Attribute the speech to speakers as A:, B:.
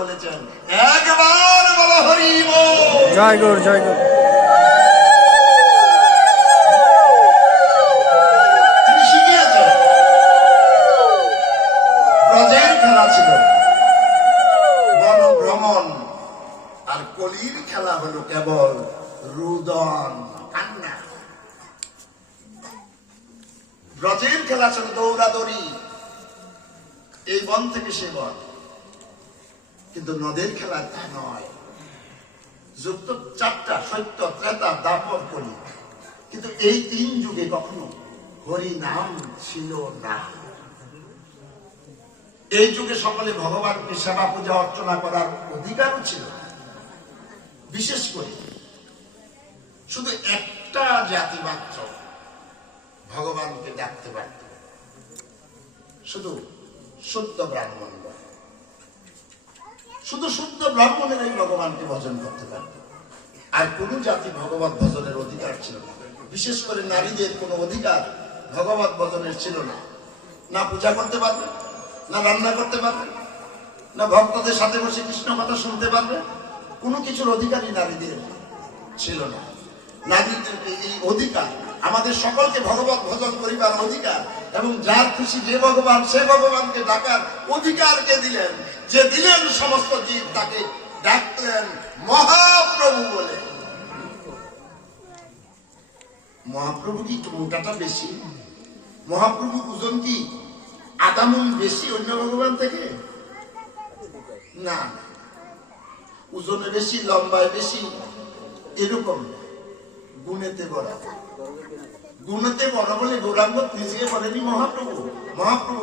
A: বলেছেন একবার বলো হরি
B: জয় গৌর জয় গৌর।
A: খেলা ছিল। বনভ্রমণ আর কলির খেলা হলো কেবল রুদন কান্না। ব্রজের খেলা ছিল দৌড়াদৌড়ি। এই বন থেকে সে বন। কিন্তু নদের খেলা তা নয়। যুক্ত চারটা, সত্য, ত্রেতা, দাপর কলি কিন্তু এই তিন যুগে কখনো হরি নাম ছিল না। এই যুগে সকলে ভগবানকে সেবা পূজা অর্চনা করার অধিকারও ছিল বিশেষ করে শুধু একটা জাতি মাত্র ভগবানকে ডাকতে পারত। শুধু শুদ্ধ ব্রাহ্মণ শুধু শুদ্ধ ব্রাহ্মণেরাই ভগবানকে ভজন করতে পারত আর কোন জাতি ভগবত ভজনের অধিকার ছিল না। বিশেষ করে নারীদের কোনো অধিকার ভগবত ভজনের ছিল না। না পূজা করতে পারবে, না রান্না করতে পারবে, না ভক্তদের সাথে বসে কৃষ্ণ কথা শুনতে পারবে, কোনো কিছুর অধিকারই নারীদের ছিল না। অধিকার, আমাদের সকলকে ভগবত ভজন করিবার অধিকার এবং যার খুশি যে ভগবান, সে ভগবানকে ডাকার অধিকারকে দিলেন, যে দিলেন সমস্ত জীব তাকে ডাকলেন মহাপ্রভু বলে মহাপ্রভু কি মোটাটা বেশি মহাপ্রভু ওজন কি আদামন বেশি অন্য ভগবান থেকে না। ওজনে বেশি, লম্বায় বেশি, এরকম। গুণেতে বড়। গুণতে বড় বলে গৌরাঙ্গ নিজেকে বলেনি মহাপ্রভু। মহাপ্রভু